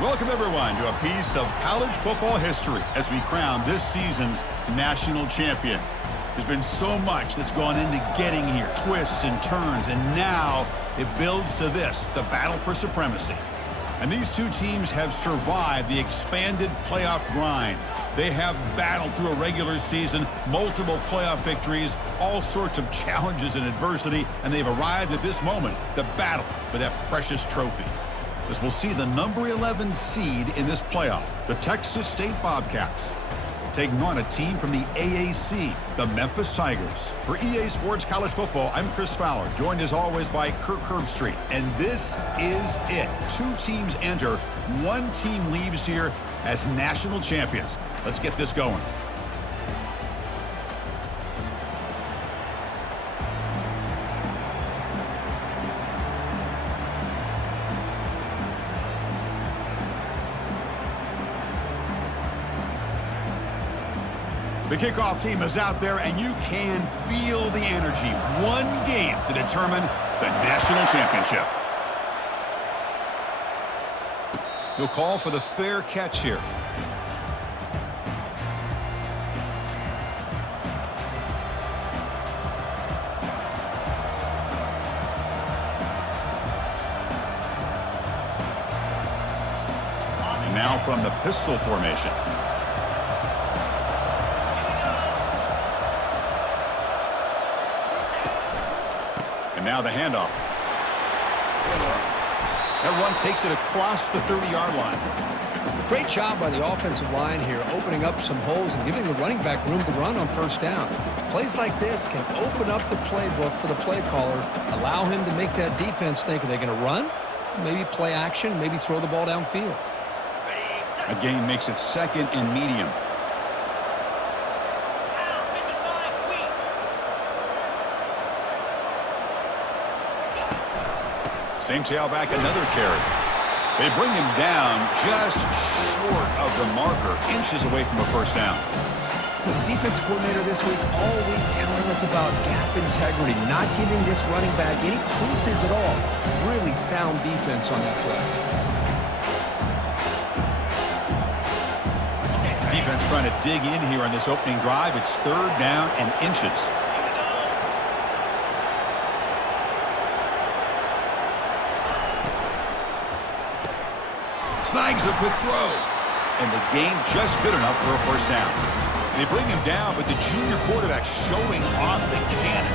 Welcome, everyone, to a piece of college football history as we crown this season's national champion. There's been so much that's gone into getting here, twists and turns, and now it builds to this, the battle for supremacy. And these two teams have survived the expanded playoff grind. They have battled through a regular season, multiple playoff victories, all sorts of challenges and adversity, and they've arrived at this moment, the battle for that precious trophy. As we'll see the number 11 seed in this playoff, the Texas State Bobcats, taking on a team from the AAC, the Memphis Tigers. For EA Sports College Football, I'm Chris Fowler, joined as always by Kirk Herbstreit. And this is it. Two teams enter, one team leaves here as national champions. Let's get this going. The kickoff team is out there, and you can feel the energy. One game to determine the national championship. He'll call for the fair catch here. And now from the pistol formation. Now the handoff. That run takes it across the 30-yard line. Great job by the offensive line here, opening up some holes and giving the running back room to run on first down. Plays like this can open up the playbook for the play caller, allow him to make that defense think, are they going to run? Maybe play action, maybe throw the ball downfield. A gain makes it second and medium. Same tailback, another carry. They bring him down just short of the marker, inches away from a first down. The defense coordinator this week all week telling us about gap integrity, not giving this running back any creases at all. Really sound defense on that play. Defense trying to dig in here on this opening drive. It's third down and inches. Snags a quick throw. And the gain just good enough for a first down. They bring him down, but the junior quarterback showing off the cannon.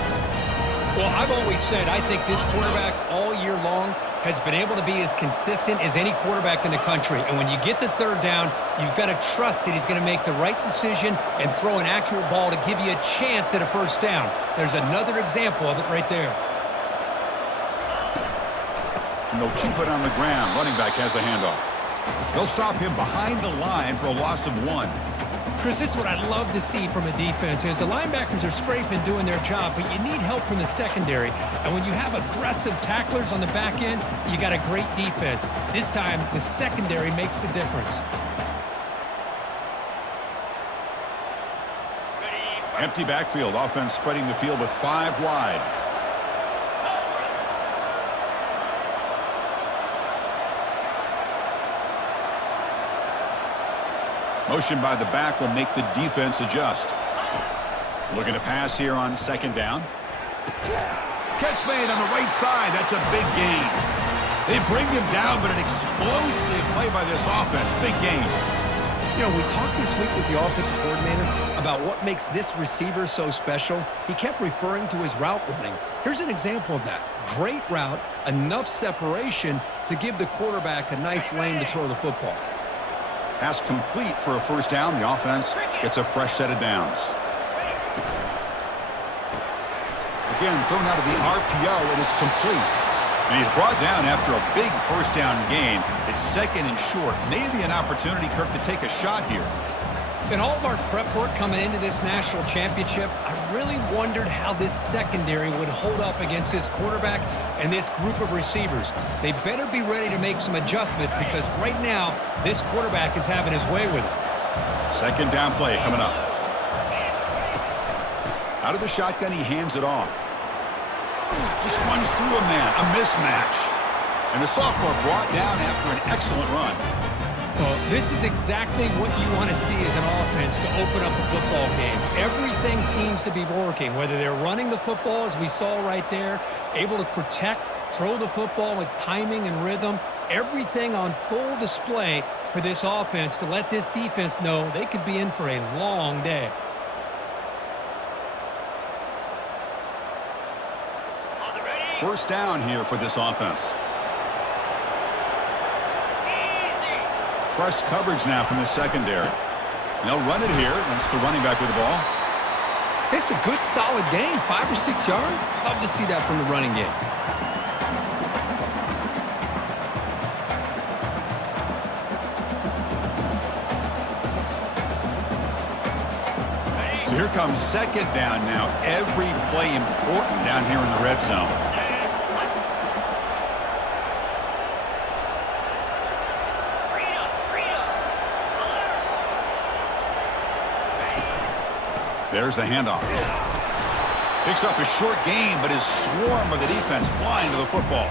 Well, I've always said I think this quarterback all year long has been able to be as consistent as any quarterback in the country. And when you get the third down, you've got to trust that he's going to make the right decision and throw an accurate ball to give you a chance at a first down. There's another example of it right there. And they'll keep it on the ground. Running back has the handoff. They'll stop him behind the line for a loss of 1. Chris, this is what I love to see from a defense is the linebackers are scraping, doing their job, but you need help from the secondary. And when you have aggressive tacklers on the back end, you got a great defense. This time, the secondary makes the difference. Empty backfield. Offense spreading the field with 5 wide. Motion by the back will make the defense adjust. Looking to pass here on second down. Catch made on the right side. That's a big gain. They bring him down, but an explosive play by this offense. Big gain. You know, we talked this week with the offensive coordinator about what makes this receiver so special. He kept referring to his route running. Here's an example of that. Great route, enough separation to give the quarterback a nice lane to throw the football. Pass complete for a first down. The offense gets a fresh set of downs. Again, thrown out of the RPO, and it's complete. And he's brought down after a big first down gain. It's second and short. Maybe an opportunity, Kirk, to take a shot here. In all of our prep work coming into this national championship, I really wondered how this secondary would hold up against this quarterback and this group of receivers. They better be ready to make some adjustments because right now, this quarterback is having his way with it. Second down play coming up. Out of the shotgun, he hands it off. Just runs through a man, a mismatch. And the sophomore brought down after an excellent run. Well, this is exactly what you want to see as an offense to open up a football game. Everything seems to be working, whether they're running the football, as we saw right there, able to protect, throw the football with timing and rhythm, everything on full display for this offense to let this defense know they could be in for a long day. First down here for this offense. Press coverage now from the secondary. They'll run it here. It's the running back with the ball. It's a good, solid gain, 5 or 6 yards. Love to see that from the running game. So here comes second down now. Every play important down here in the red zone. There's the handoff. Picks up a short gain, but his swarm of the defense flying to the football.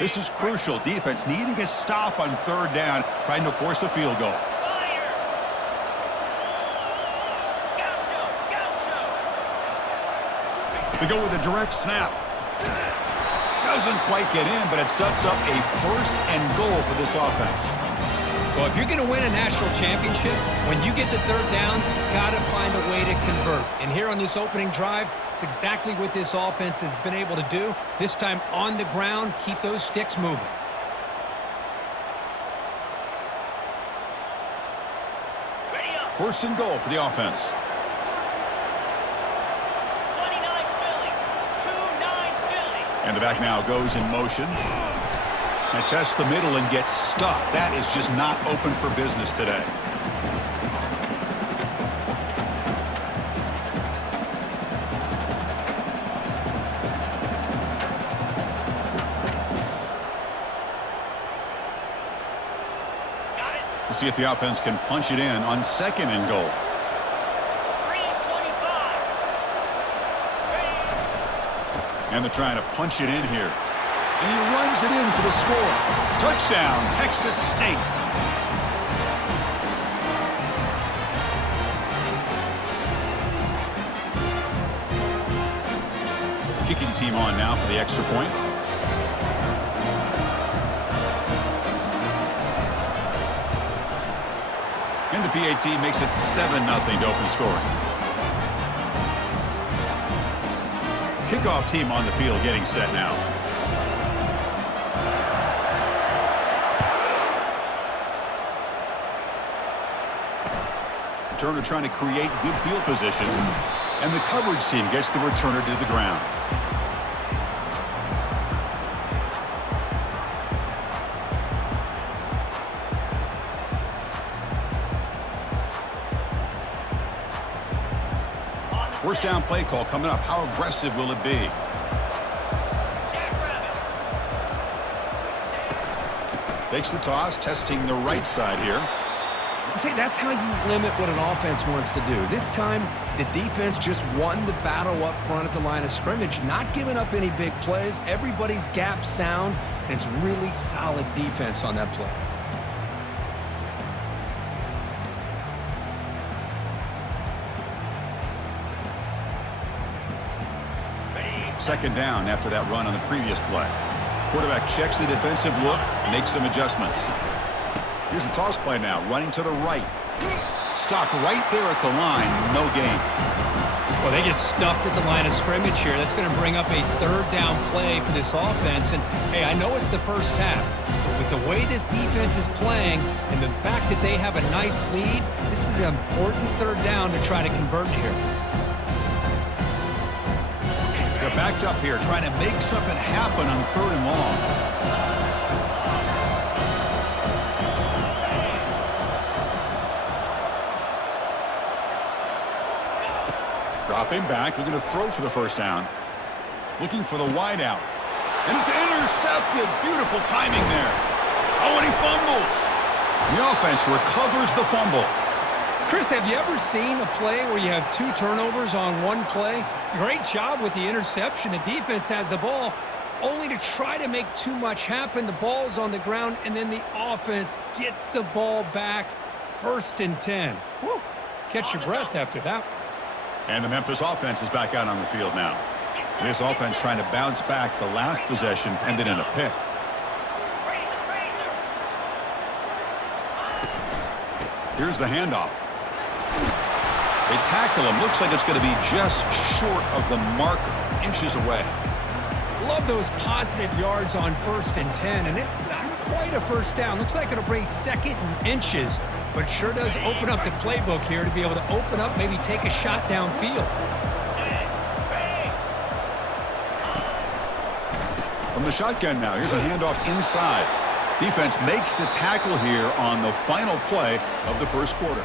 This is crucial. Defense needing a stop on third down, trying to force a field goal. They go with a direct snap. Doesn't quite get in, but it sets up a first and goal for this offense. Well, if you're going to win a national championship, when you get to third downs, you've got to find a way to convert. And here on this opening drive, it's exactly what this offense has been able to do. This time on the ground, keep those sticks moving. First and goal for the offense. 29 Philly. 2-9 Philly. And the back now goes in motion. And tests the middle and gets stuffed. That is just not open for business today. We'll see if the offense can punch it in on second and goal. 3-25. And they're trying to punch it in here. And he runs it in for the score. Touchdown, Texas State. Kicking team on now for the extra point. And the PAT makes it 7-0 to open scoring. Kickoff team on the field getting set now. Returner trying to create good field position. And the coverage team gets the returner to the ground. First down play call coming up. How aggressive will it be? Takes the toss, testing the right side here. I say that's how you limit what an offense wants to do. This time, the defense just won the battle up front at the line of scrimmage, not giving up any big plays. Everybody's gap sound, and it's really solid defense on that play. Second down after that run on the previous play. Quarterback checks the defensive look, makes some adjustments. Here's the toss play now, running to the right. Stopped right there at the line, no gain. Well, they get stuffed at the line of scrimmage here. That's going to bring up a third down play for this offense. And, hey, I know it's the first half, but with the way this defense is playing and the fact that they have a nice lead, this is an important third down to try to convert here. They're backed up here, trying to make something happen on third and long. Drop Dropping back, looking to throw for the first down. Looking for the wide out. And it's intercepted. Beautiful timing there. Oh, and he fumbles. The offense recovers the fumble. Chris, have you ever seen a play where you have 2 turnovers on one play? Great job with the interception. The defense has the ball, only to try to make too much happen. The ball's on the ground, and then the offense gets the ball back. 1st and 10. Woo. Catch your breath after that. And the Memphis offense is back out on the field now. This offense trying to bounce back. The last possession ended in a pick. Here's the handoff. They tackle him. Looks like it's going to be just short of the marker, inches away. Love those positive yards on 1st and 10, and it's not quite a first down. Looks like it'll bring 2nd and inches, but sure does open up the playbook here to be able to open up, maybe take a shot downfield. From the shotgun now, here's a handoff inside. Defense makes the tackle here on the final play of the first quarter.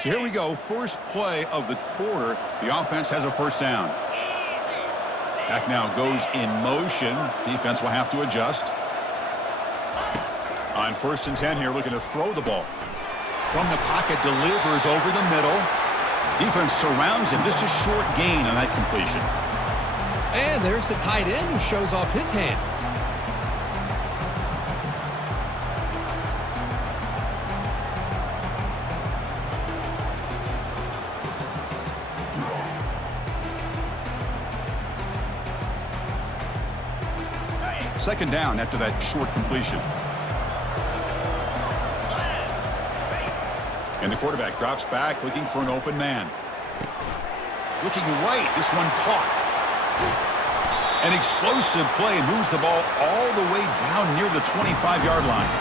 So here we go, first play of the quarter. The offense has a first down. Back now goes in motion. Defense will have to adjust. On 1st and 10 here, looking to throw the ball. From the pocket, delivers over the middle. Defense surrounds him. Just a short gain on that completion. And there's the tight end who shows off his hands. Second down after that short completion. And the quarterback drops back, looking for an open man. Looking right, this one caught. An explosive play, moves the ball all the way down near the 25-yard line.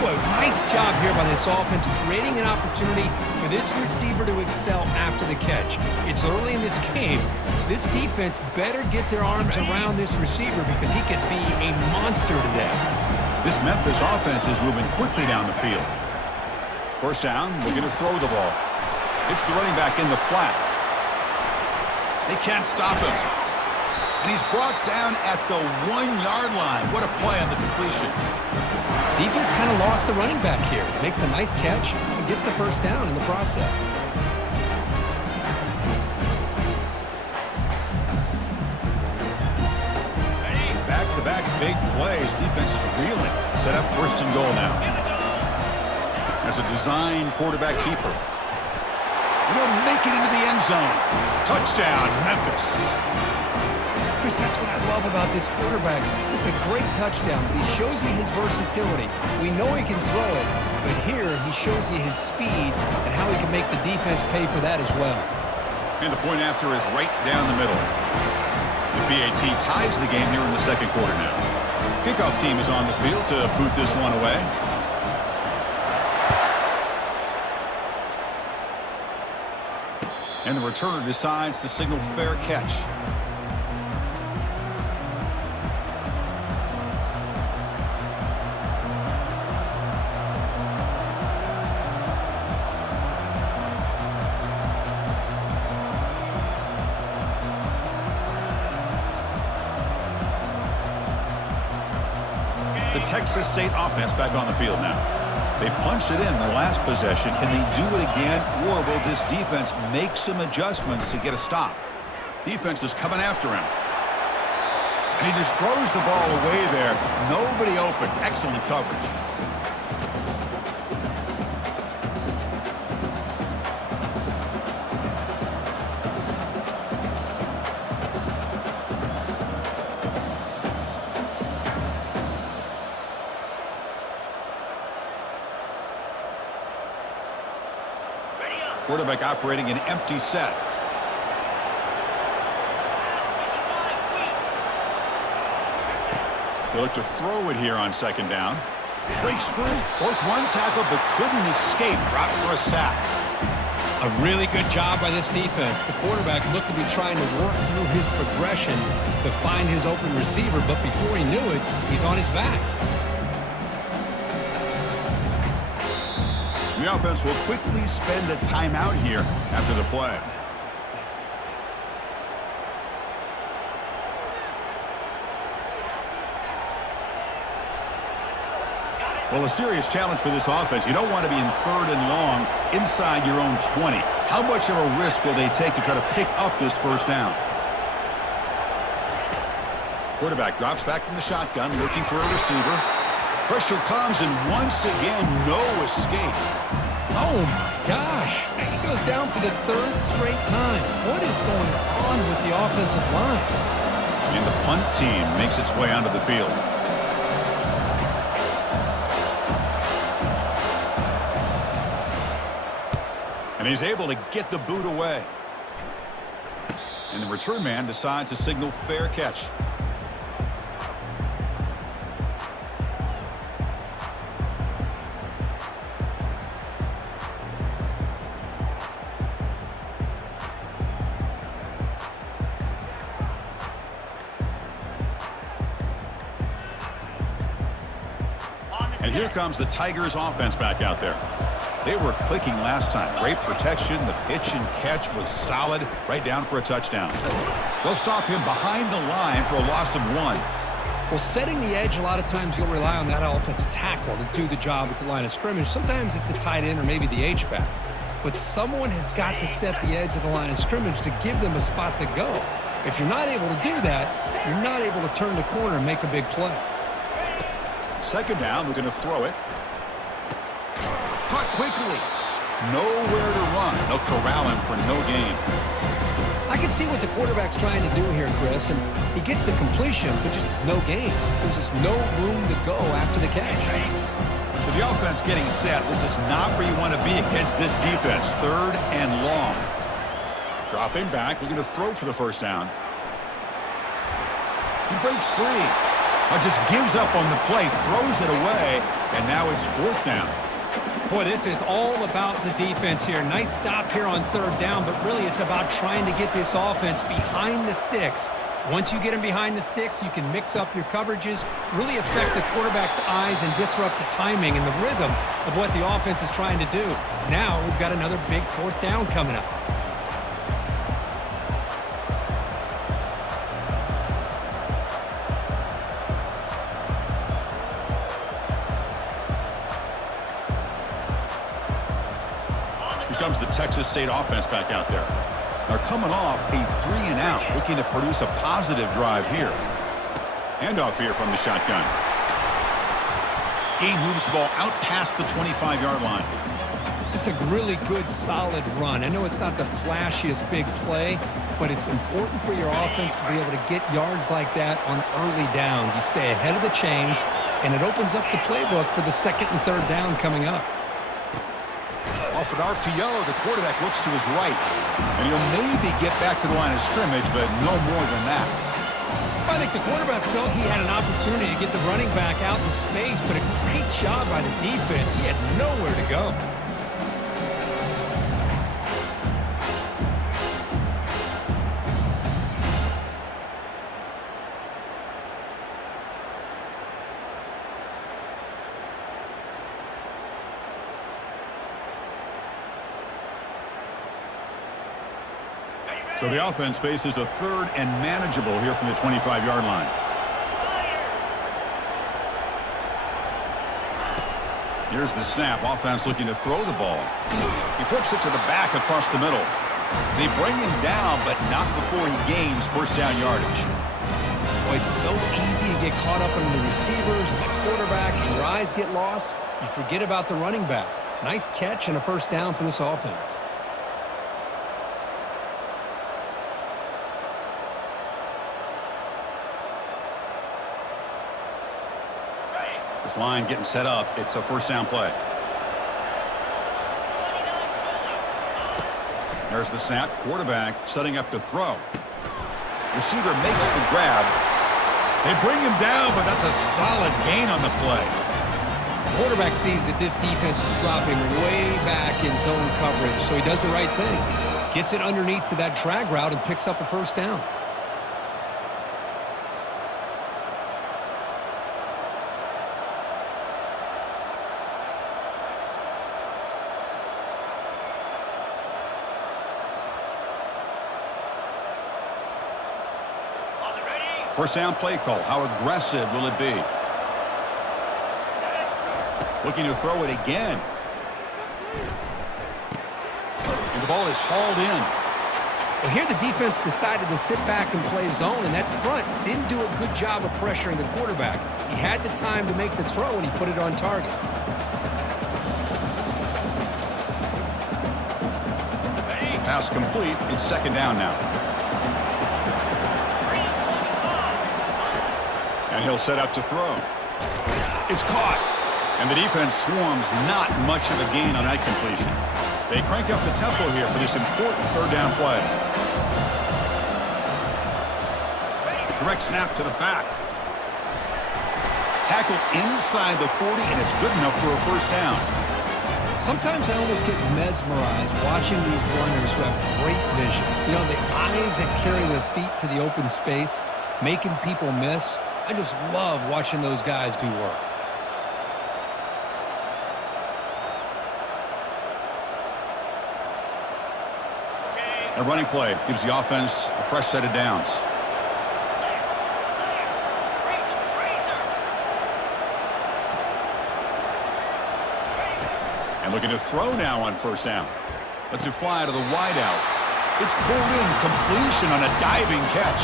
Boy, nice job here by this offense, creating an opportunity for this receiver to excel after the catch. It's early in this game, so this defense better get their arms around this receiver because he could be a monster today. This Memphis offense is moving quickly down the field. First down, looking to throw the ball. It's the running back in the flat. They can't stop him. And he's brought down at the 1-yard line. What a play on the completion. Defense kind of lost the running back here. Makes a nice catch and gets the first down in the process. Back-to-back big plays. Defense is reeling. Set up 1st and goal now. As a design quarterback keeper. And he'll make it into the end zone. Touchdown, Memphis. Chris, that's what I love about this quarterback. It's a great touchdown. He shows you his versatility. We know he can throw it, but here he shows you his speed and how he can make the defense pay for that as well. And the point after is right down the middle. The BAT ties the game here in the second quarter now. Kickoff team is on the field to boot this one away. And the returner decides to signal fair catch. The Texas State offense back on the field now. They punched it in the last possession. Can they do it again, or will this defense make some adjustments to get a stop? Defense is coming after him. And he just throws the ball away there. Nobody open. Excellent coverage. Quarterback operating an empty set. They look to throw it here on 2nd down. Breaks free. Broke one tackle but couldn't escape. Dropped for a sack. A really good job by this defense. The quarterback looked to be trying to work through his progressions to find his open receiver, but before he knew it, he's on his back. The offense will quickly spend a timeout here after the play. Well, a serious challenge for this offense. You don't want to be in 3rd and long inside your own 20. How much of a risk will they take to try to pick up this first down? Quarterback drops back from the shotgun, looking for a receiver. Pressure comes, and once again, no escape. Oh, my gosh. He goes down for the 3rd straight time. What is going on with the offensive line? And the punt team makes its way onto the field. And he's able to get the boot away. And the return man decides to signal fair catch. And here comes the Tigers offense back out there. They were clicking last time. Great protection. The pitch and catch was solid. Right down for a touchdown. They'll stop him behind the line for a loss of 1. Well, setting the edge, a lot of times you'll rely on that offensive tackle to do the job at the line of scrimmage. Sometimes it's the tight end or maybe the H-back. But someone has got to set the edge of the line of scrimmage to give them a spot to go. If you're not able to do that, you're not able to turn the corner and make a big play. 2nd down, we're going to throw it. Caught quickly. Nowhere to run. They'll corral him for no gain. I can see what the quarterback's trying to do here, Chris, and he gets the completion, but just no gain. There's just no room to go after the catch. So the offense getting set. This is not where you want to be against this defense. 3rd and long. Dropping back. We're going to throw for the first down. He breaks free. Just gives up on the play, throws it away, and now it's 4th down. Boy, this is all about the defense here. Nice stop here on 3rd down, but really it's about trying to get this offense behind the sticks. Once you get them behind the sticks, you can mix up your coverages, really affect the quarterback's eyes and disrupt the timing and the rhythm of what the offense is trying to do. Now we've got another big 4th down coming up. Comes the Texas State offense back out there. They're coming off a 3-and-out, looking to produce a positive drive here. Handoff here from the shotgun. Game moves the ball out past the 25-yard line. It's a really good, solid run. I know it's not the flashiest big play, but it's important for your offense to be able to get yards like that on early downs. You stay ahead of the chains, and it opens up the playbook for the 2nd and 3rd down coming up. Off an RPO, the quarterback looks to his right. And he'll maybe get back to the line of scrimmage, but no more than that. I think the quarterback felt he had an opportunity to get the running back out in space, but a great job by the defense. He had nowhere to go. So the offense faces a 3rd and manageable here from the 25-yard line. Here's the snap. Offense looking to throw the ball. He flips it to the back across the middle. They bring him down, but not before he gains 1st down yardage. Boy, it's so easy to get caught up in the receivers and the quarterback, and your eyes get lost. You forget about the running back. Nice catch and a 1st down for this offense. This line getting set up. It's a 1st down play. There's the snap. Quarterback setting up to throw. Receiver makes the grab. They bring him down, but that's a solid gain on the play. quarterback sees that this defense is dropping way back in zone coverage, so he does the right thing. Gets it underneath to that drag route and picks up a first down. First down play call. How aggressive will it be? Looking to throw it again. And the ball is hauled in. Well, here the defense decided to sit back and play zone, and that front didn't do a good job of pressuring the quarterback. He had the time to make the throw, and he put it on target. Pass complete. It's second down now. And he'll set up to throw. It's caught. And the defense swarms, not much of a gain on that completion. They crank up the tempo here for this important third down play. Direct snap to the back. Tackle inside the 40, and it's good enough for a first down. Sometimes I almost get mesmerized watching these runners who have great vision. You know, the eyes that carry their feet to the open space, making people miss. I just love watching those guys do work. A running play gives the offense a fresh set of downs. And looking to throw now on first down. Lets it fly to the wideout. It's pulled in, completion on a diving catch.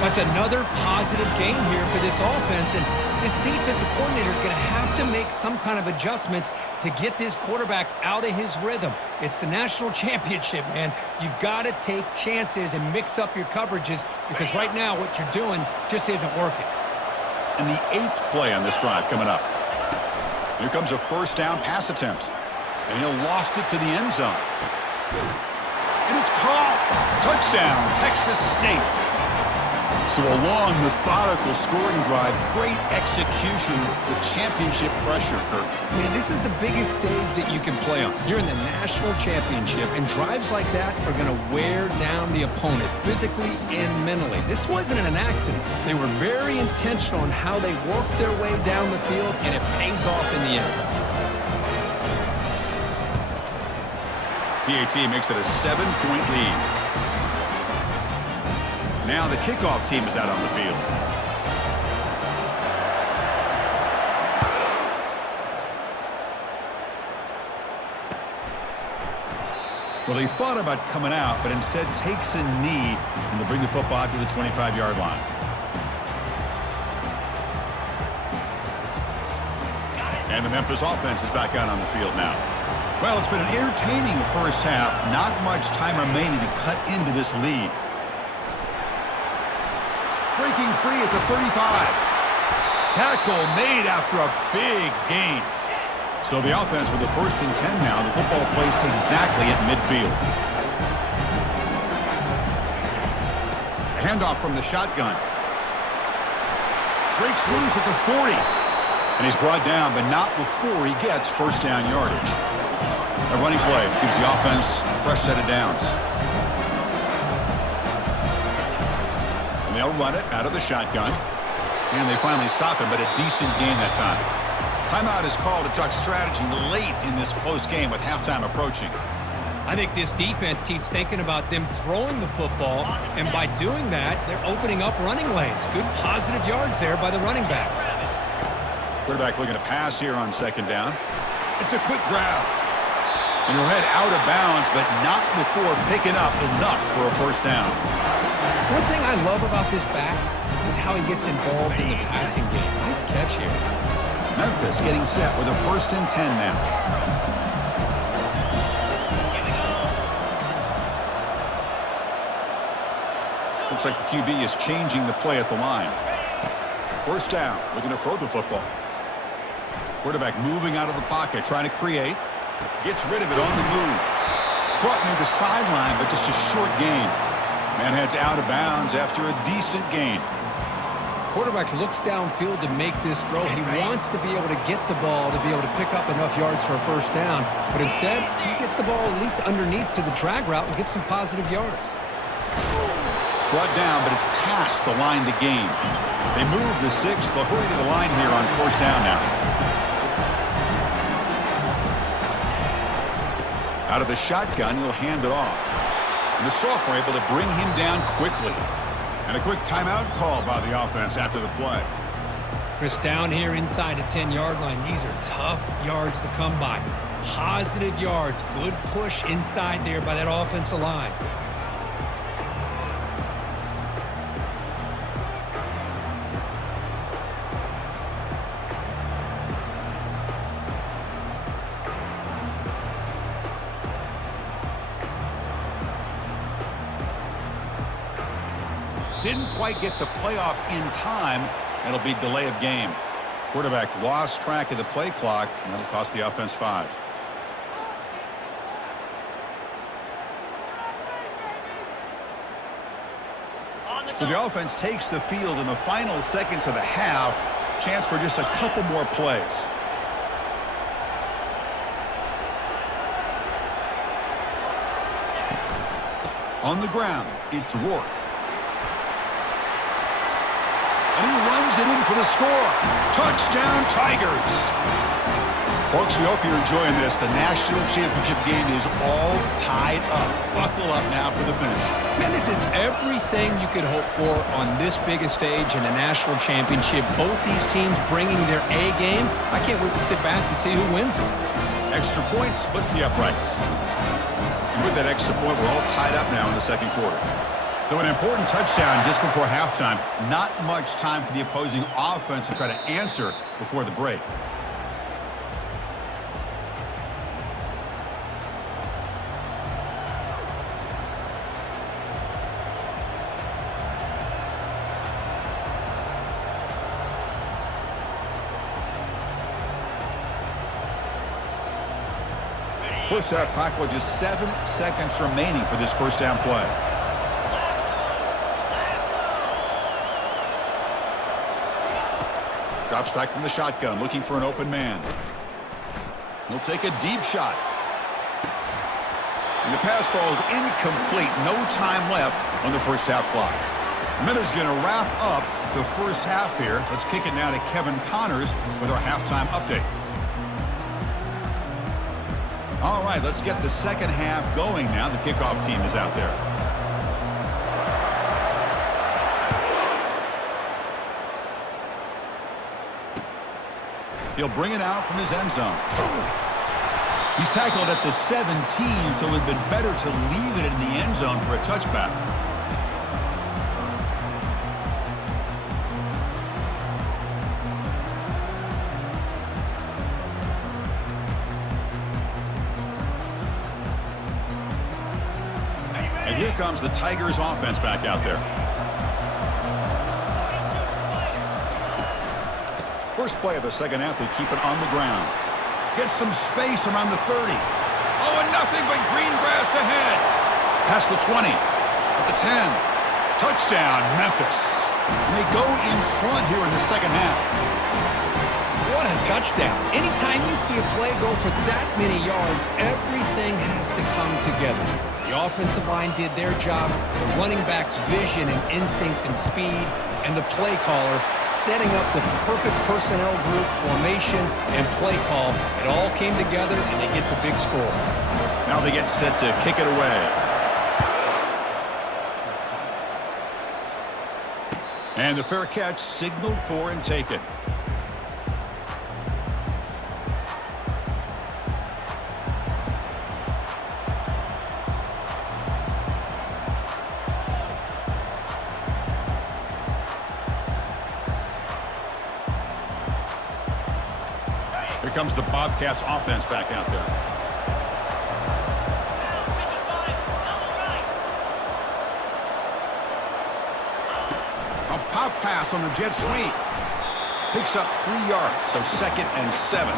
That's another positive game here for this offense, and this defensive coordinator is going to have to make some kind of adjustments to get this quarterback out of his rhythm. It's the national championship, man. You've got to take chances and mix up your coverages because right now what you're doing just isn't working. And the 8th play on this drive coming up. Here comes a first down pass attempt, and he'll loft it to the end zone. And it's caught. Touchdown, Texas State. So a long, methodical scoring drive, great execution with championship pressure, Kirk. Man, this is the biggest stage that you can play on. You're in the national championship, and drives like that are going to wear down the opponent physically and mentally. This wasn't an accident. They were very intentional in how they worked their way down the field, and it pays off in the end. PAT makes it a 7-point lead. Now the kickoff team is out on the field. Well, he thought about coming out, but instead takes a knee, and they'll bring the football to the 25-yard line. And the Memphis offense is back out on the field now. Well, it's been an entertaining first half. Not much time remaining to cut into this lead. Breaking free at the 35. Tackle made after a big gain. So the offense with the 1st and 10 now. The football placed exactly at midfield. A handoff from the shotgun. Breaks loose at the 40. And he's brought down, but not before he gets first down yardage. A running play gives the offense a fresh set of downs. And they'll run it out of the shotgun. And they finally stop him, but a decent gain that time. Timeout is called to talk strategy late in this close game with halftime approaching. I think this defense keeps thinking about them throwing the football, and by doing that, they're opening up running lanes. Good positive yards there by the running back. Quarterback looking to pass here on second down. It's a quick grab. And he'll head out of bounds, but not before picking up enough for a first down. One thing I love about this back is how he gets involved in the passing game. Nice catch here. Memphis getting set with a 1st and 10 now. Looks like the QB is changing the play at the line. First down, looking to throw the football. Quarterback moving out of the pocket, trying to create. Gets rid of it on the move. Caught near the sideline, but just a short gain. Man heads out of bounds after a decent gain. Quarterback looks downfield to make this throw. He wants to be able to get the ball to be able to pick up enough yards for a first down. But instead, he gets the ball at least underneath to the drag route and gets some positive yards. Brought down, but it's past the line to gain. They move the 6. They'll hurry to the line here on first down now. Out of the shotgun, he'll hand it off. And the sophomore able to bring him down quickly. And a quick timeout call by the offense after the play. Chris, down here inside the 10-yard line, these are tough yards to come by. Positive yards, good push inside there by that offensive line. Didn't quite get the playoff in time. It'll be delay of game. Quarterback lost track of the play clock, and that'll cost the offense 5. So the offense takes the field in the final seconds of the half. Chance for just a couple more plays. On the ground, it's Rourke. And he runs it in for the score. Touchdown, Tigers. Folks, we hope you're enjoying this. The national championship game is all tied up. Buckle up now for the finish. Man, this is everything you could hope for on this biggest stage in a national championship. Both these teams bringing their A game. I can't wait to sit back and see who wins it. Extra point splits the uprights. And with that extra point, we're all tied up now in the second quarter. So an important touchdown just before halftime. Not much time for the opposing offense to try to answer before the break. First half clock with just 7 seconds remaining for this first down play. Drops back from the shotgun, looking for an open man. He'll take a deep shot. And the pass falls incomplete. No time left on the first half clock. Miller's going to wrap up the first half here. Let's kick it now to Kevin Connors with our halftime update. All right, let's get the second half going now. The kickoff team is out there. He'll bring it out from his end zone. He's tackled at the 17, so it would have been better to leave it in the end zone for a touchback. And here comes the Tigers offense back out there. First play of the second half, they keep it on the ground. Gets some space around the 30. Oh, and nothing but green grass ahead. Past the 20. At the 10. Touchdown, Memphis. And they go in front here in the second half. What a touchdown. Anytime you see a play go for that many yards, everything has to come together. The offensive line did their job, the running back's vision and instincts and speed, and the play caller setting up the perfect personnel group, formation, and play call. It all came together, and they get the big score. Now they get set to kick it away. And the fair catch signaled for and taken. Here comes the Bobcats offense back out there. A pop pass on the jet sweep. Picks up 3 yards, so 2nd and 7.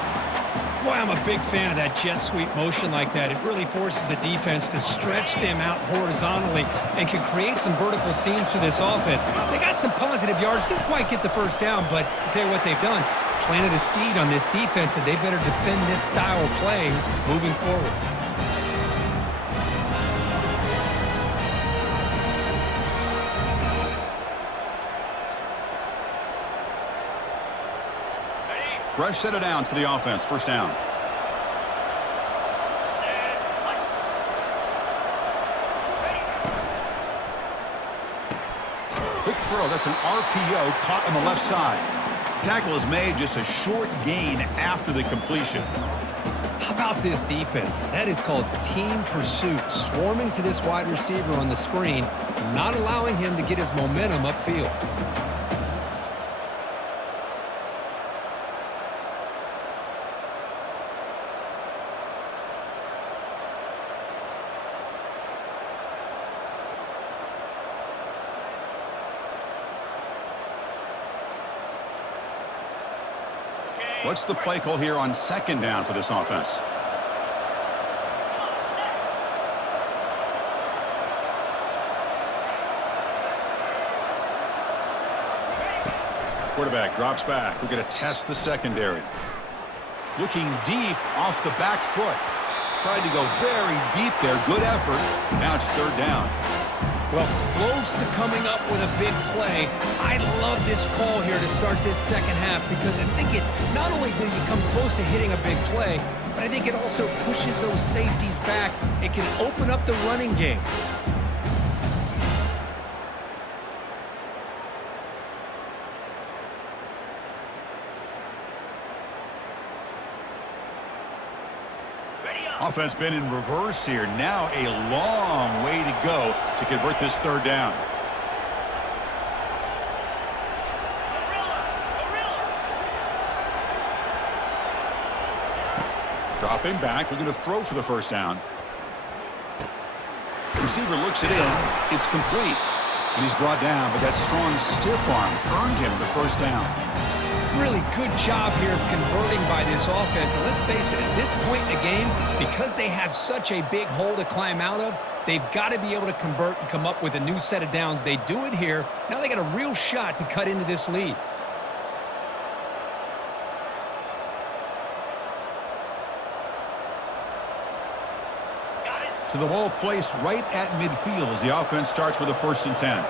Boy, I'm a big fan of that jet sweep motion like that. It really forces the defense to stretch them out horizontally and can create some vertical seams for this offense. They got some positive yards, didn't quite get the first down, but I'll tell you what they've done. Planted a seed on this defense, and they better defend this style of play moving forward. Fresh set of downs for the offense. First down. Quick throw. That's an RPO caught on the left side. Tackle is made, just a short gain after the completion. How about this defense? That is called team pursuit. Swarming to this wide receiver on the screen, not allowing him to get his momentum upfield. What's the play call here on second down for this offense? Quarterback drops back. We're going to test the secondary. Looking deep off the back foot. Tried to go very deep there. Good effort. Now it's third down. Well, close to coming up with a big play. I love this call here to start this second half because I think it not only do you come close to hitting a big play, but I think it also pushes those safeties back. It can open up the running game. Offense been in reverse here. Now a long way to go to convert this third down. Dropping back. We're going to throw for the first down. Receiver looks it in. It's complete. And he's brought down, but that strong stiff arm earned him the first down. Really good job here of converting by this offense. And let's face it, at this point in the game, because they have such a big hole to climb out of, they've got to be able to convert and come up with a new set of downs. They do it here. Now they got a real shot to cut into this lead. To the ball placed right at midfield as the offense starts with a 1st and 10.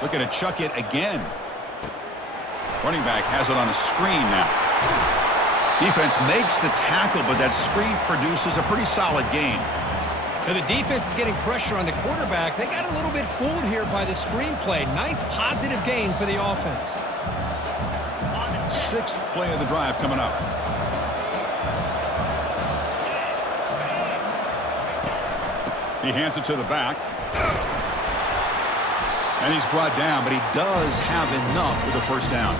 Looking to chuck it again. Running back has it on a screen now. Defense makes the tackle, but that screen produces a pretty solid gain. Now the defense is getting pressure on the quarterback. They got a little bit fooled here by the screenplay. Nice positive gain for the offense. 6th play of the drive coming up. He hands it to the back. And he's brought down, but he does have enough with the first down.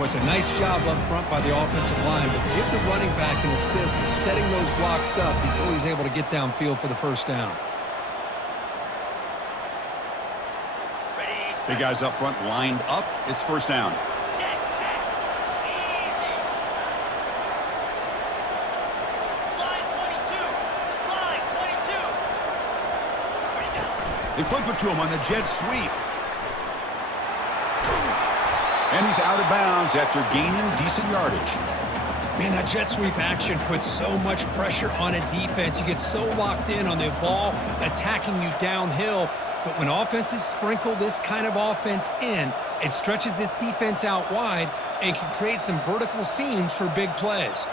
Was a nice job up front by the offensive line, but give the running back an assist for setting those blocks up before he's able to get downfield for the first down. Big guys up front lined up. It's first down. They flip it to him on the jet sweep. And he's out of bounds after gaining decent yardage. Man, that jet sweep action puts so much pressure on a defense. You get so locked in on the ball attacking you downhill. But when offenses sprinkle this kind of offense in, it stretches this defense out wide and can create some vertical seams for big plays.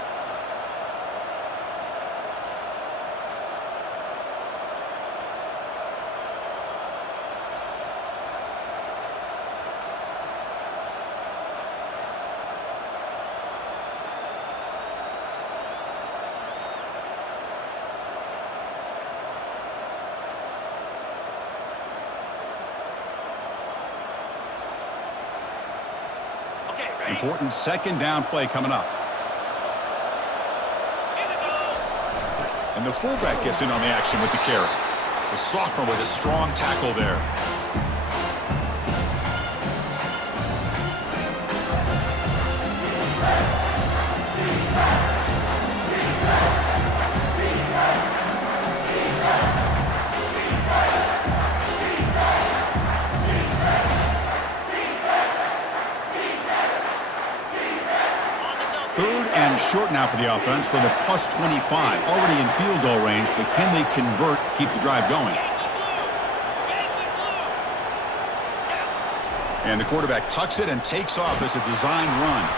Important second down play coming up. And the fullback gets in on the action with the carry. The sophomore with a strong tackle there. things short now for the offense for the plus 25. Already in field goal range, but can they convert, keep the drive going? And the quarterback tucks it and takes off as a design run.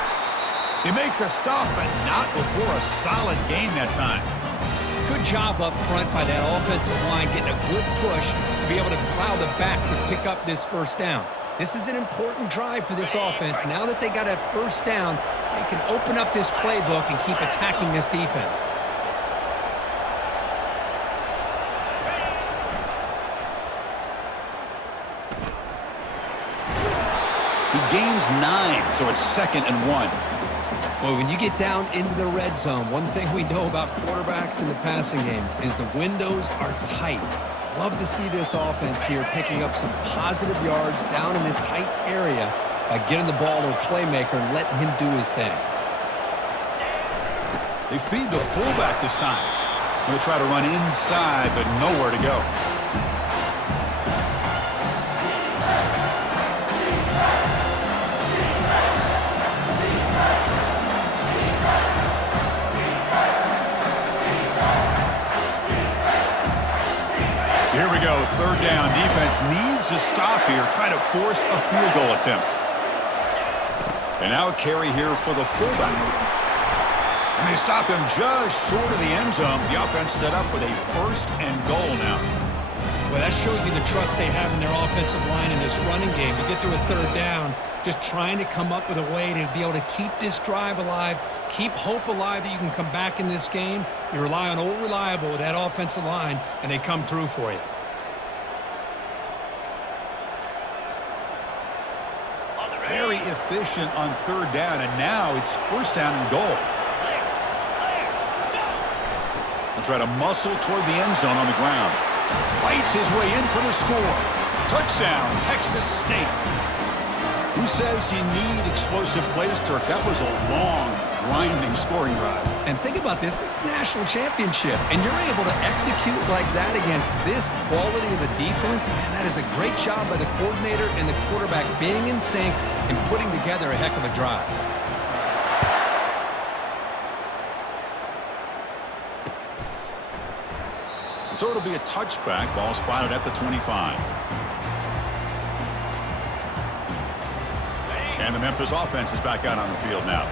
They make the stop, but not before a solid gain that time. Good job up front by that offensive line, getting a good push to be able to allow the back to pick up this first down. This is an important drive for this offense. Now that they got a first down, they can open up this playbook and keep attacking this defense. He gains 9, so it's 2nd and 1. Well, when you get down into the red zone, one thing we know about quarterbacks in the passing game is the windows are tight. Love to see this offense here picking up some positive yards down in this tight area by getting the ball to a playmaker and letting him do his thing. They feed the fullback this time. They'll try to run inside, but nowhere to go. Here we go, 3rd down. Defense needs a stop here, try to force a field goal attempt. And now a carry here for the fullback. And they stop him just short of the end zone. The offense set up with a 1st and goal now. Well, that shows you the trust they have in their offensive line in this running game. You get to a 3rd down, just trying to come up with a way to be able to keep this drive alive, keep hope alive that you can come back in this game. You rely on Old Reliable with that offensive line, and they come through for you. Very efficient on 3rd down, and now it's 1st down and goal. They'll try to muscle toward the end zone on the ground. Fights his way in for the score. Touchdown, Texas State. Who says you need explosive plays, Kirk? That was a long, grinding scoring drive. And think about this. This is a national championship, and you're able to execute like that against this quality of a defense, and that is a great job by the coordinator and the quarterback being in sync and putting together a heck of a drive. So it'll be a touchback. Ball spotted at the 25. And the Memphis offense is back out on the field now.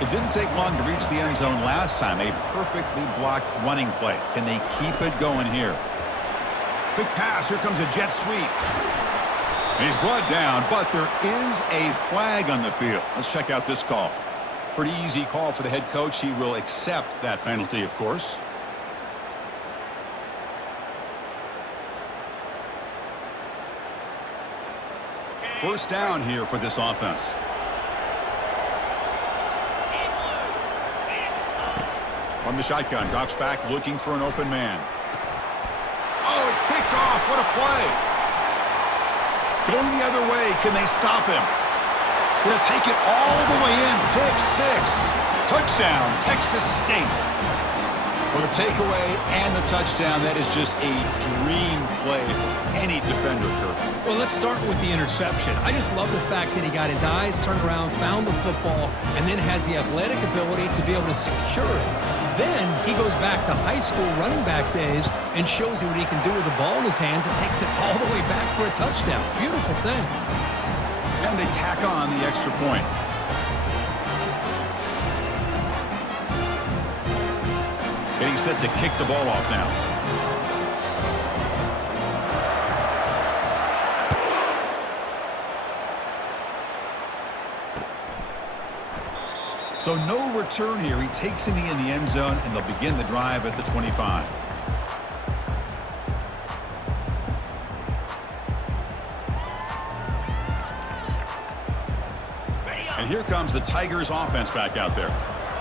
It didn't take long to reach the end zone last time. A perfectly blocked running play. Can they keep it going here? Big pass. Here comes a jet sweep. And he's brought down, but there is a flag on the field. Let's check out this call. Pretty easy call for the head coach. He will accept that penalty, of course. First down here for this offense. From the shotgun, drops back looking for an open man. Oh, it's picked off. What a play. Going the other way. Can they stop him? Going to take it all the way in. Pick 6. Touchdown, Texas State. Well, the takeaway and the touchdown, that is just a dream play for any defender, Kirk. Well, let's start with the interception. I just love the fact that he got his eyes turned around, found the football, and then has the athletic ability to be able to secure it. Then he goes back to high school running back days and shows you what he can do with the ball in his hands and takes it all the way back for a touchdown. Beautiful thing. And they tack on the extra point. Getting set to kick the ball off now. So no return here. He takes it in the end zone, and they'll begin the drive at the 25. And here comes the Tigers offense back out there.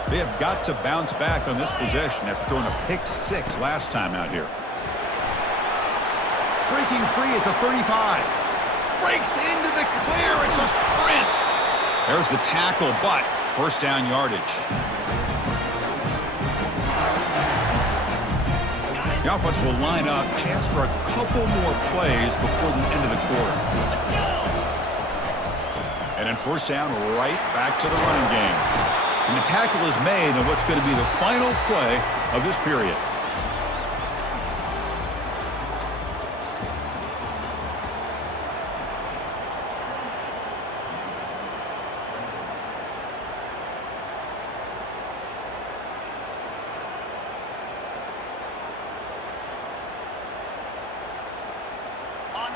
They have got to bounce back on this possession after throwing a pick 6 last time out here. Breaking free at the 35. Breaks into the clear. It's a sprint. There's the tackle, but first down yardage. The offense will line up. Chance for a couple more plays before the end of the quarter. And then first down, right back to the running game. And the tackle is made on what's going to be the final play of this period.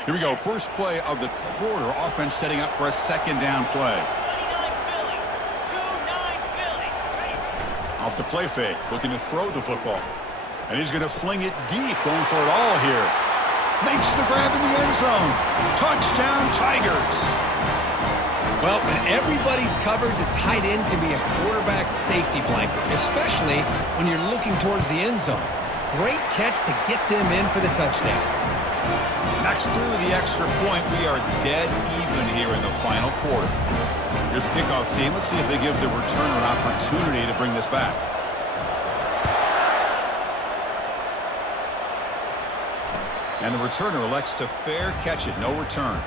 Here we go. First play of the quarter. Offense setting up for a second down play. 29 Philly. Off the play fake. Looking to throw the football. And he's going to fling it deep. Going for it all here. Makes the grab in the end zone. Touchdown, Tigers. Well, when everybody's covered, the tight end can be a quarterback's safety blanket, especially when you're looking towards the end zone. Great catch to get them in for the touchdown. Knocks through the extra point. We are dead even here in the final quarter. Here's the kickoff team. Let's see if they give the returner an opportunity to bring this back. And the returner elects to fair catch it. No return.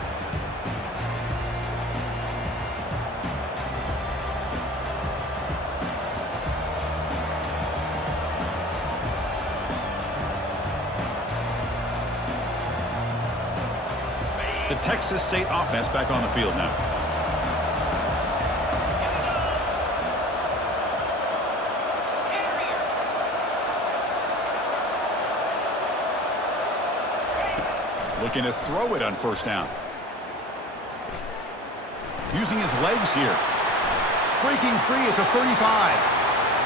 The Texas State offense back on the field now. Looking to throw it on first down. Using his legs here. Breaking free at the 35.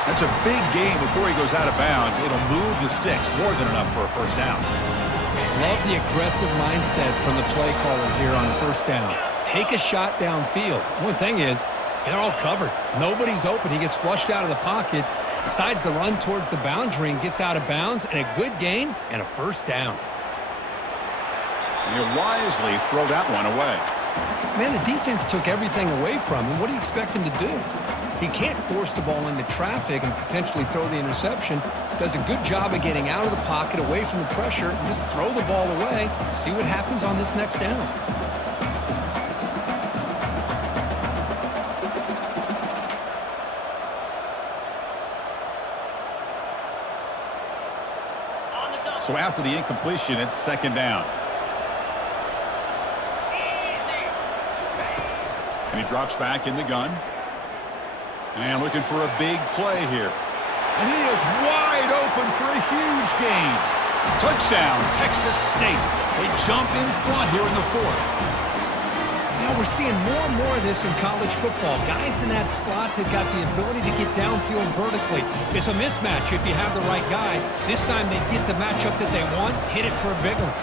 That's a big gain before he goes out of bounds. It'll move the sticks. More than enough for a first down. Love the aggressive mindset from the play caller here on first down. Take a shot downfield. One thing is, they're all covered. Nobody's open. He gets flushed out of the pocket, decides to run towards the boundary and gets out of bounds, and a good gain and a first down. And he'll wisely throw that one away. Man, the defense took everything away from him. What do you expect him to do? He can't force the ball into traffic and potentially throw the interception. Does a good job of getting out of the pocket, away from the pressure, and just throw the ball away. See what happens on this next down. So after the incompletion, it's second down. And he drops back in the gun. And looking for a big play here. And he is wide open for a huge gain. Touchdown, Texas State. They jump in front here in the fourth. Now we're seeing more and more of this in college football. Guys in that slot that got the ability to get downfield vertically. It's a mismatch if you have the right guy. This time they get the matchup that they want, hit it for a big one.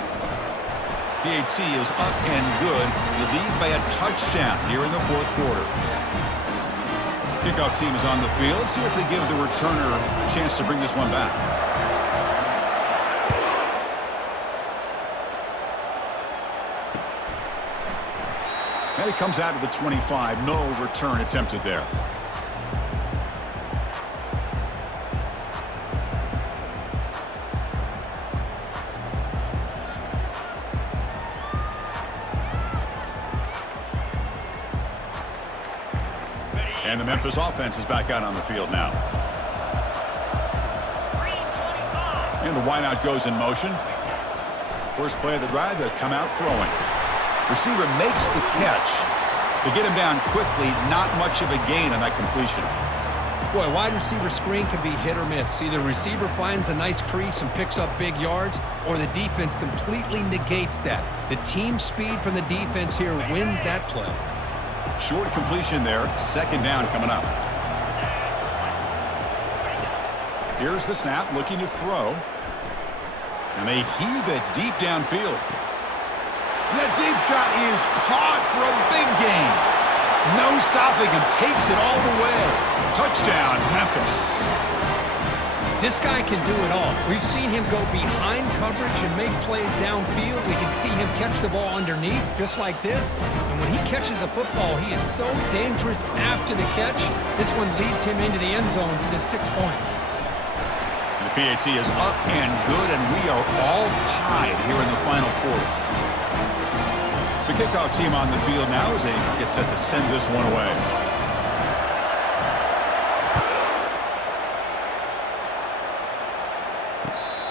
PAT is up and good. You lead by a touchdown here in the fourth quarter. Kickoff team is on the field. See if they give the returner a chance to bring this one back. And it comes out to the 25. No return attempted there. And the Memphis offense is back out on the field now. And the wideout goes in motion. First play of the drive, they'll come out throwing. Receiver makes the catch. To get him down quickly, not much of a gain on that completion. Boy, wide receiver screen can be hit or miss. Either receiver finds a nice crease and picks up big yards, or the defense completely negates that. The team speed from the defense here wins that play. Short completion there. Second down coming up. Here's the snap, looking to throw. And they heave it deep downfield. That deep shot is caught for a big gain. No stopping him, takes it all the way. Touchdown, Memphis. This guy can do it all. We've seen him go behind coverage and make plays downfield. We can see him catch the ball underneath, just like this. And when he catches a football, he is so dangerous after the catch. This one leads him into the end zone for the 6 points. The PAT is up and good, and we are all tied here in the final quarter. The kickoff team on the field now as they get set to send this one away.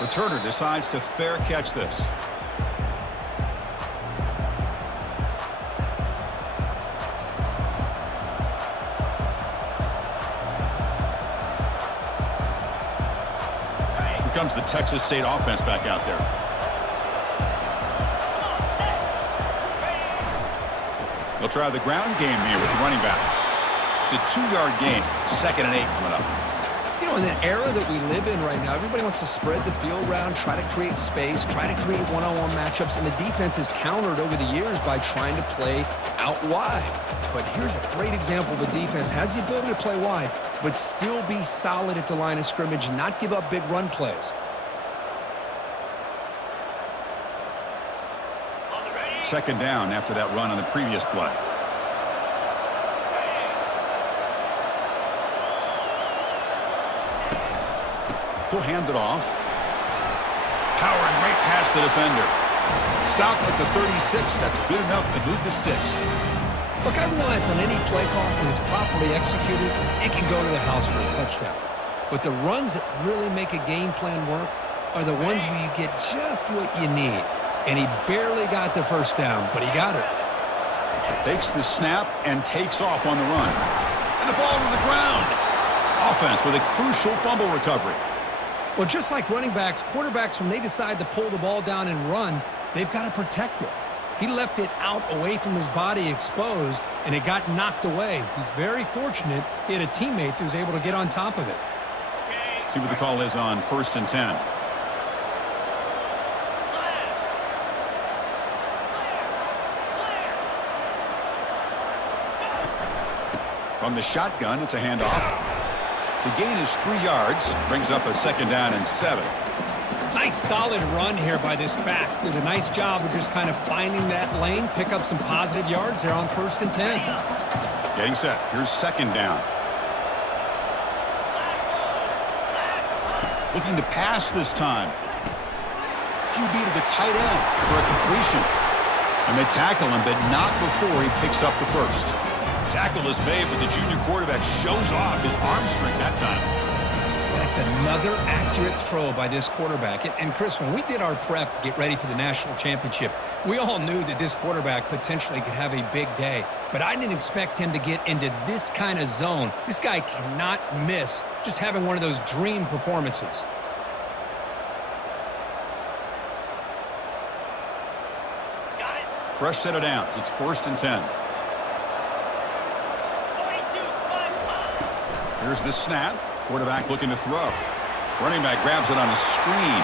Returner decides to fair catch this. Here comes the Texas State offense back out there. They'll try the ground game here with the running back. It's a 2-yard gain. 2nd and 8 coming up. You know, in the era that we live in right now, everybody wants to spread the field around, try to create space, try to create one-on-one matchups, and the defense is countered over the years by trying to play out wide. But here's a great example of a defense has the ability to play wide, but still be solid at the line of scrimmage, not give up big run plays. Second down after that run on the previous play. He'll hand it off. Powering right past the defender. Stopped at the 36. That's good enough to move the sticks. Look, I realize on any play call, when it's properly executed, it can go to the house for a touchdown. But the runs that really make a game plan work are the ones where you get just what you need. And he barely got the first down, but he got it. Takes the snap and takes off on the run. And the ball to the ground. Offense with a crucial fumble recovery. Well, just like running backs, quarterbacks, when they decide to pull the ball down and run, they've got to protect it. He left it out away from his body exposed, and it got knocked away. He's very fortunate he had a teammate who was able to get on top of it. See what the call is on 1st and 10. From the shotgun, it's a handoff. The gain is 3 yards, brings up a 2nd down and 7. Nice solid run here by this back. Did a nice job of just kind of finding that lane, pick up some positive yards there on 1st and 10. Getting set. Here's 2nd down. Looking to pass this time. QB to the tight end for a completion. And they tackle him, but not before he picks up the first. Tackle is made, but the junior quarterback shows off his arm strength that time. That's another accurate throw by this quarterback. And Chris, when we did our prep to get ready for the national championship, we all knew that this quarterback potentially could have a big day. But I didn't expect him to get into this kind of zone. This guy cannot miss just having one of those dream performances. Fresh set of downs. It's 1st and 10. Here's the snap. Quarterback looking to throw. Running back grabs it on a screen.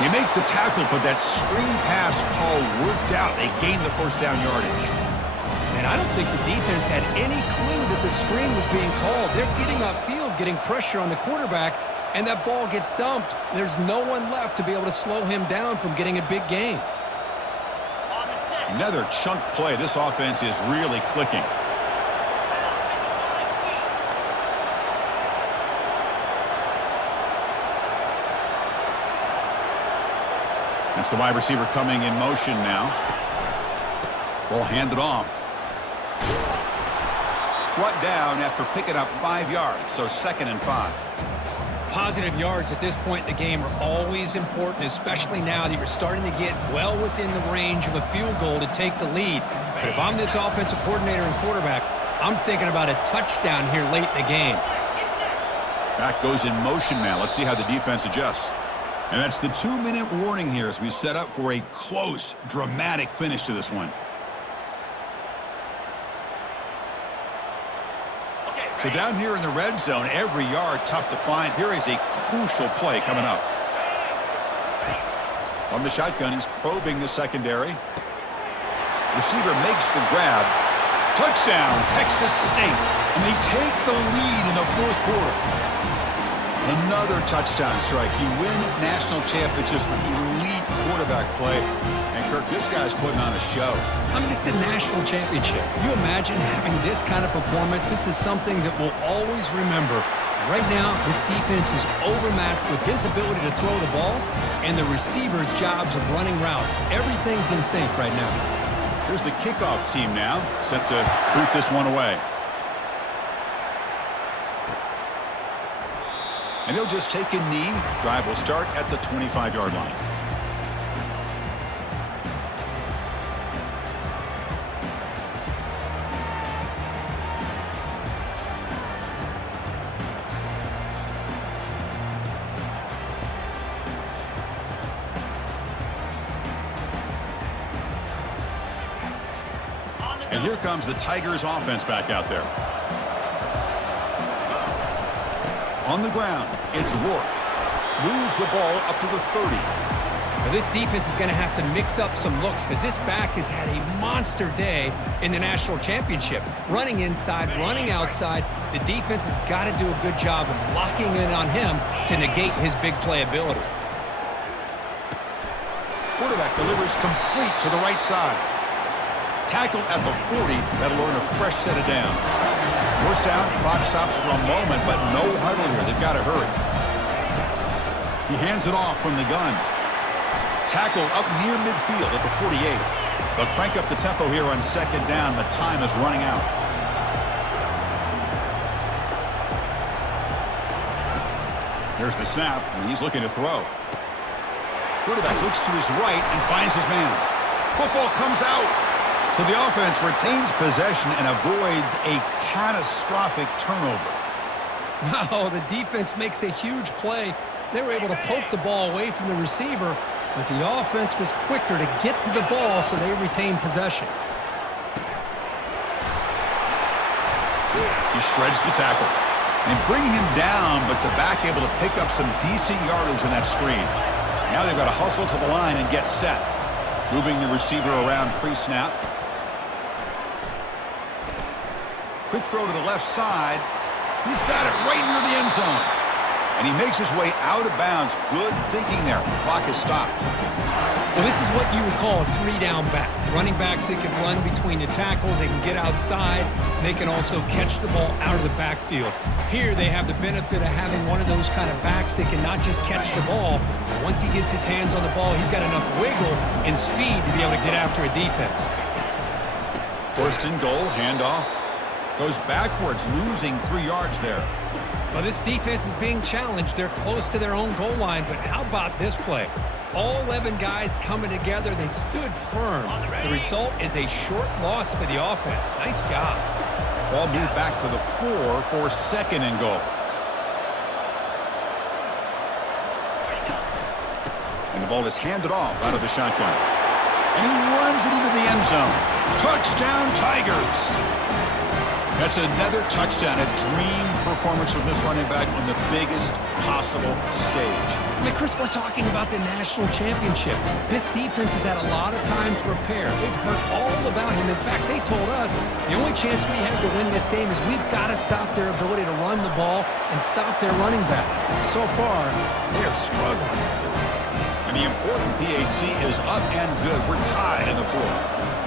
They make the tackle, but that screen pass call worked out. They gained the 1st down yardage. And I don't think the defense had any clue that the screen was being called. They're getting upfield, getting pressure on the quarterback, and that ball gets dumped. There's no one left to be able to slow him down from getting a big gain. Another chunk play. This offense is really clicking. That's the wide receiver coming in motion now. Ball handed off. Brought down after picking up 5 yards, so 2nd and 5. Positive yards at this point in the game are always important, especially now that you're starting to get well within the range of a field goal to take the lead. But if I'm this offensive coordinator and quarterback, I'm thinking about a touchdown here late in the game. Back goes in motion now. Let's see how the defense adjusts. And that's the 2-minute warning here as we set up for a close, dramatic finish to this one. So down here in the red zone, every yard tough to find. Here is a crucial play coming up. From the shotgun, he's probing the secondary. Receiver makes the grab. Touchdown, Texas State. And they take the lead in the 4th quarter. Another touchdown strike. You win national championships with elite quarterback play. And, Kirk, this guy's putting on a show. I mean, this is a national championship. Can you imagine having this kind of performance? This is something that we'll always remember. Right now, this defense is overmatched with his ability to throw the ball and the receivers' jobs of running routes. Everything's in sync right now. Here's the kickoff team now, set to boot this one away. And he'll just take a knee. Drive will start at the 25-yard line. And here comes the Tigers offense back out there. On the ground, it's Rourke. Moves the ball up to the 30. Now this defense is going to have to mix up some looks because this back has had a monster day in the national championship. Running inside, running outside. The defense has got to do a good job of locking in on him to negate his big play ability. Quarterback delivers complete to the right side. Tackled at the 40. That'll earn a fresh set of downs. First down, clock stops for a moment, but no huddle here. They've got to hurry. He hands it off from the gun. Tackle up near midfield at the 48. They'll crank up the tempo here on second down. The time is running out. Here's the snap, and he's looking to throw. Quarterback looks to his right and finds his man. Football comes out. So the offense retains possession and avoids a catastrophic turnover. Wow, the defense makes a huge play. They were able to poke the ball away from the receiver, but the offense was quicker to get to the ball, so they retained possession. He shreds the tackle. And bring him down, but the back able to pick up some decent yardage in that screen. Now they've got to hustle to the line and get set. Moving the receiver around pre-snap. Quick throw to the left side. He's got it right near the end zone. And he makes his way out of bounds. Good thinking there. The clock has stopped. Well, this is what you would call a three-down back. Running backs, they can run between the tackles. They can get outside. They can also catch the ball out of the backfield. Here they have the benefit of having one of those kind of backs that can not just catch the ball, but once he gets his hands on the ball, he's got enough wiggle and speed to be able to get after a defense. First and goal, handoff. Goes backwards, losing 3 yards there. Well, this defense is being challenged. They're close to their own goal line, but how about this play? All 11 guys coming together. They stood firm. The result is a short loss for the offense. Nice job. Ball moved back to the 4 for second and goal. And the ball is handed off out of the shotgun. And he runs it into the end zone. Touchdown, Tigers! That's another touchdown, a dream performance from this running back on the biggest possible stage. I mean, Chris, we're talking about the national championship. This defense has had a lot of time to prepare. They've heard all about him. In fact, they told us the only chance we have to win this game is we've got to stop their ability to run the ball and stop their running back. So far, they are struggling. And the important PAT is up and good. We're tied in the fourth.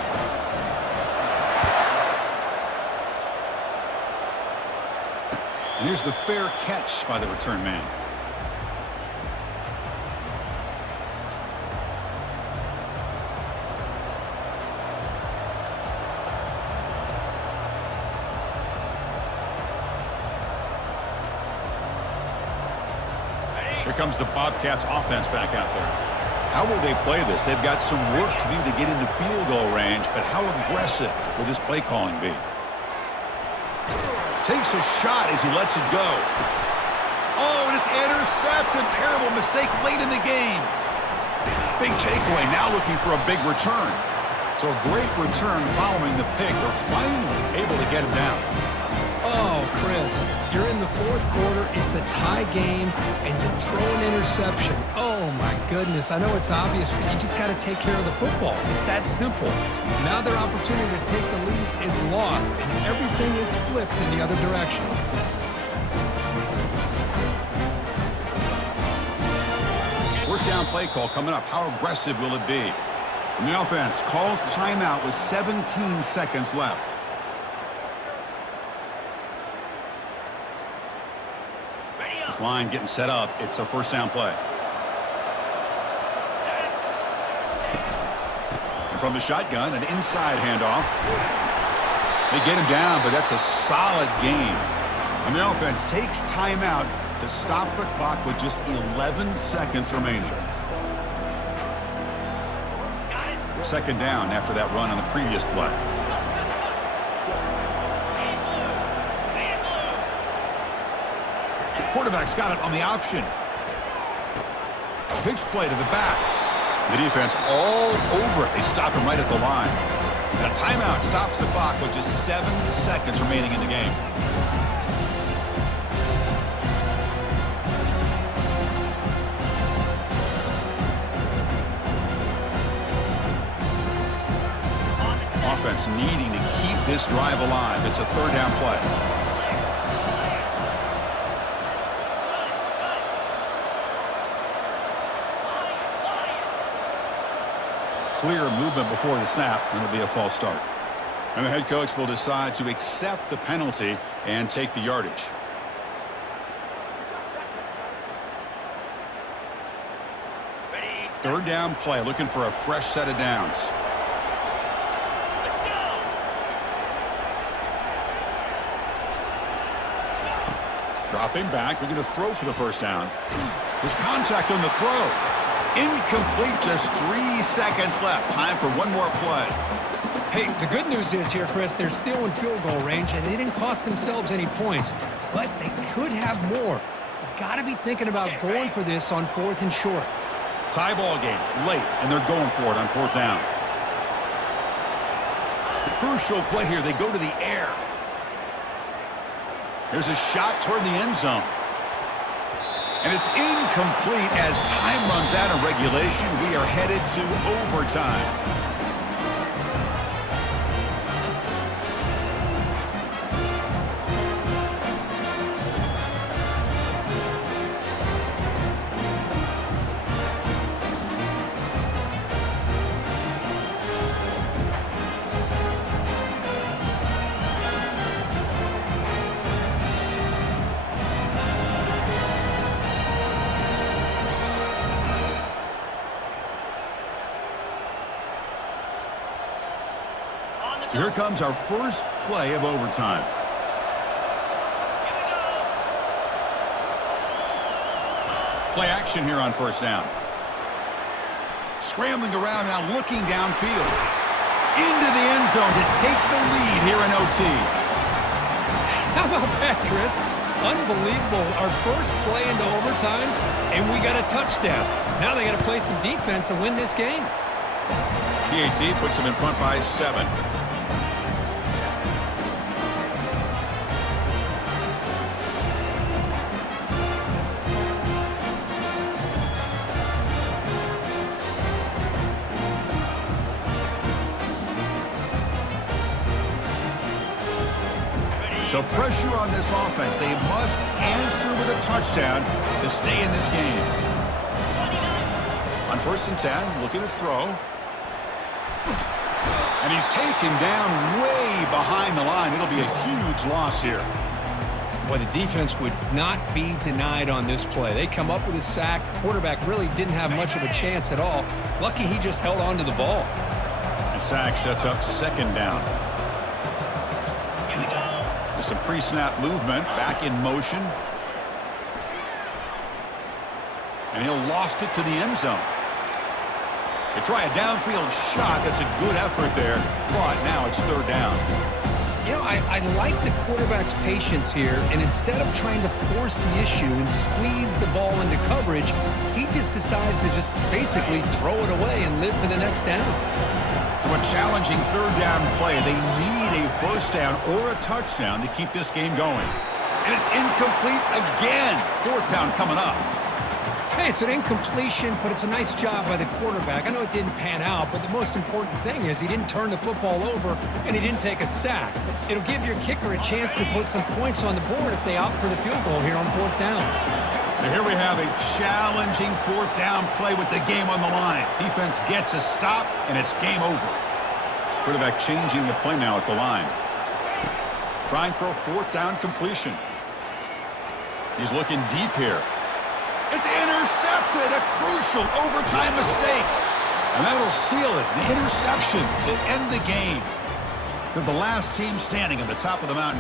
And here's the fair catch by the return man. Here comes the Bobcats offense back out there. How will they play this? They've got some work to do to get into field goal range, but how aggressive will this play calling be? Takes a shot as he lets it go. Oh, and it's intercepted. Terrible mistake late in the game. Big takeaway. Now looking for a big return. So a great return following the pick. They're finally able to get him down. Oh, Chris, you're in the fourth quarter. It's a tie game, and you throw an interception. Oh, my goodness. I know it's obvious, but you just got to take care of the football. It's that simple. Now their opportunity to take the lead is lost, and everything is flipped in the other direction. First down play call coming up. How aggressive will it be? And the offense calls timeout with 17 seconds left. This line getting set up. It's a first down play. And from the shotgun, an inside handoff. They get him down, but that's a solid game. And the offense takes timeout to stop the clock with just 11 seconds remaining. Second down after that run on the previous play. Quarterback's got it on the option. Pitch play to the back. The defense all over it. They stop him right at the line. And a timeout stops the clock with just 7 seconds remaining in the game. Offense needing to keep this drive alive. It's a third down play. Clear movement before the snap, and it'll be a false start. And the head coach will decide to accept the penalty and take the yardage. Third down play, looking for a fresh set of downs. Dropping back, looking to throw for the first down. There's contact on the throw. Incomplete, just 3 seconds left. Time for one more play. Hey, the good news is here, Chris, they're still in field goal range, and they didn't cost themselves any points, but they could have more. They've got to be thinking about going for this on 4th and short. Tie ball game, late, and they're going for it on 4th down. Crucial play here. They go to the air. Here's a shot toward the end zone. And it's incomplete as time runs out of regulation. We are headed to overtime. So here comes our first play of overtime. Play action here on 1st down. Scrambling around now, looking downfield. Into the end zone to take the lead here in OT. How about that, Chris? Unbelievable. Our first play into overtime, and we got a touchdown. Now they got to play some defense and win this game. PAT puts them in front by 7. So pressure on this offense. They must answer with a touchdown to stay in this game. On 1st and 10, looking to throw. And he's taken down way behind the line. It'll be a huge loss here. Well, the defense would not be denied on this play. They come up with a sack. Quarterback really didn't have much of a chance at all. Lucky he just held on to the ball. And sack sets up 2nd down. There's some pre-snap movement, back in motion. And he'll loft it to the end zone. They try a downfield shot. That's a good effort there, but now it's 3rd down. You know, I like the quarterback's patience here, and instead of trying to force the issue and squeeze the ball into coverage, he just decides to just basically throw it away and live for the next down. So a challenging 3rd down play. They need a 1st down or a touchdown to keep this game going. And it's incomplete again. 4th down coming up. Hey, it's an incompletion, but it's a nice job by the quarterback. I know it didn't pan out, but the most important thing is he didn't turn the football over and he didn't take a sack. It'll give your kicker a chance to put some points on the board if they opt for the field goal here on 4th down. So here we have a challenging 4th down play with the game on the line. Defense gets a stop, and it's game over. Quarterback changing the play now at the line. Trying for a 4th down completion. He's looking deep here. It's intercepted, a crucial overtime mistake. And that'll seal it, an interception to end the game. They're the last team standing at the top of the mountain.